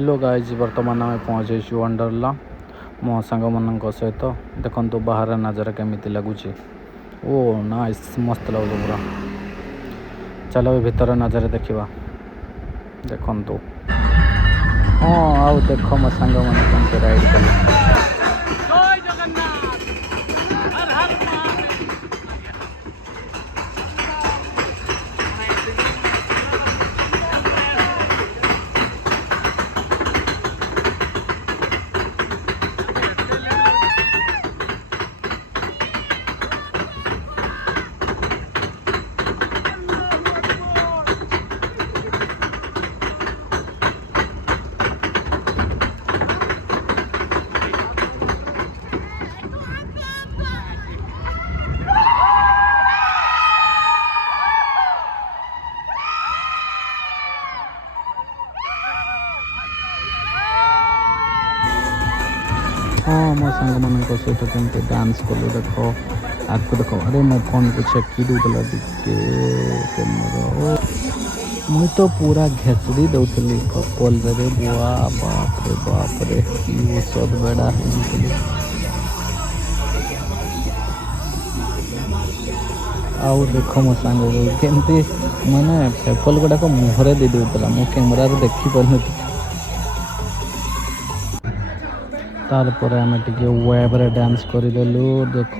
Hello guys बर्तमान आम पहुँच वंडरला मो सांग मान सहित देखु बाहर नजारा केमी लगुच ओ नाइस मस्त लगुच पूरा। चलो भीतर नजारा देखा देखु हाँ आउ देख मो सांग मैंने राइड कले। हाँ मो सांग मान सहित केमती डांस कलु देख आगे देख अरे मो फोन को छेकी दूला टे कैमरा मुई तो पूरा घेसड़ी दौली कपल रे बुआ बाप रे कि औषध बेड़ा हो आउ देख मो सांग केमती माने फेफल गुड़ाक मुहरे दे दूला मो कैमरा देखी पार तारपर आम टे वेब रे डांस करदेलु देख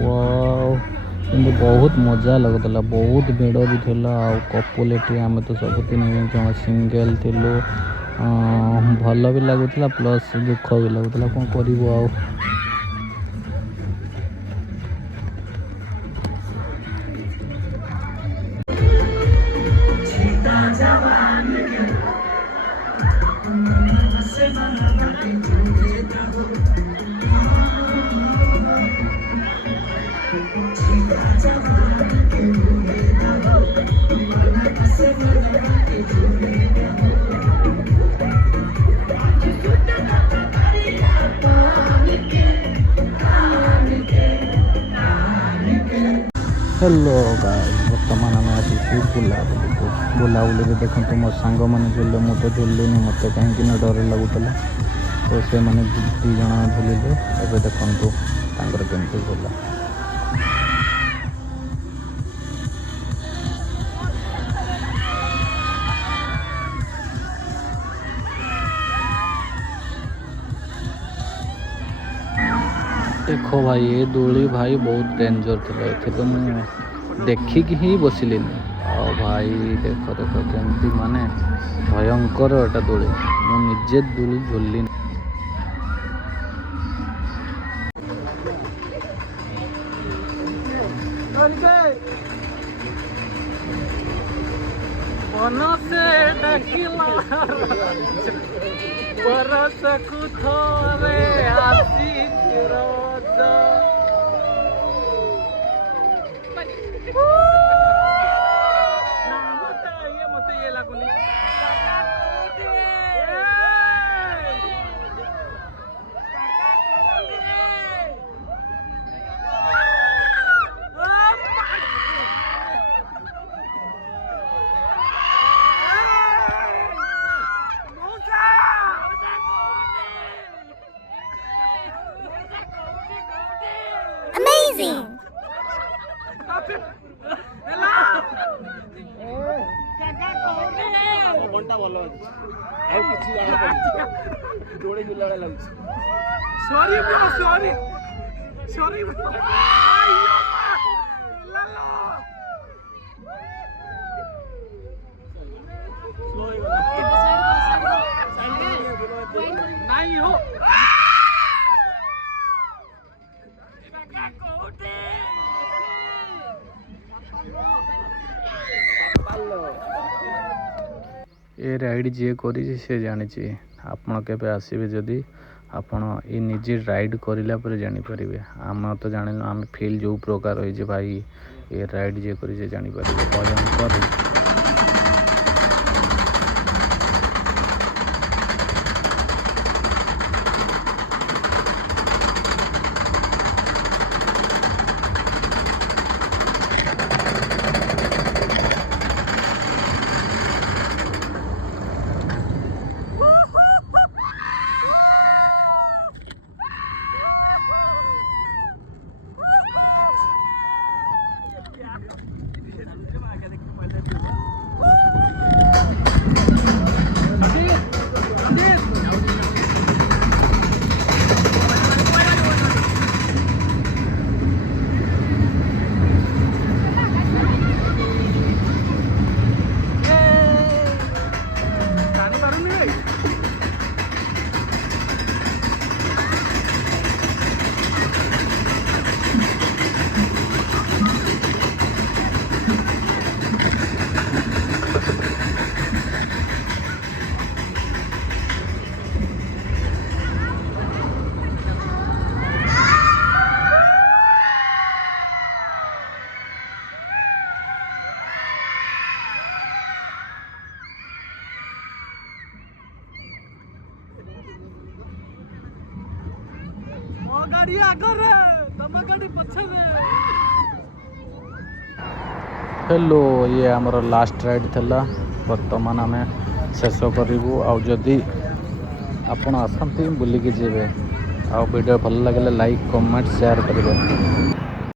वाओ किंतु बहुत मजा लगुला बहुत भिड़ भी थिला कपुल एटी आम तो सब 3 जन सिंगल थिलु भल भी लगुला प्लस दुख भी लगुला कौन करू आ हेलो गाइस बर्तमान आम आसी बुलाबुली देखते मो सांग मैंने झुले मु तो झुलनी मत कहीं डर लगुला तो से मैंने 2 जन झुलिले एवं देखु केमती झुला देखो भाई ये दोली भाई बहुत डेंजर थी तो मुझे देखिकी ही बसिली आ भाई देख देख केमती माने भयंकर एटा दोली मुझे दोली झुलनी बरस कुथरे आसी रोजा मते ये लागुनी नहीं हो ये राइड जी कर जानी आपण के आसबे जदि आपण ये निजे राइड करला जानीपर आम तो जान आम फिल जो प्रकार हो भाई ये राइड जी कर जानीपर भयंकर हेलो ये आमर लास्ट राइड थिला बर्तमान आम शेष करूँ आदि आपण आसती बुलिकी जी आ वीडियो भल लगे लाइक कमेंट शेयर करेंगे।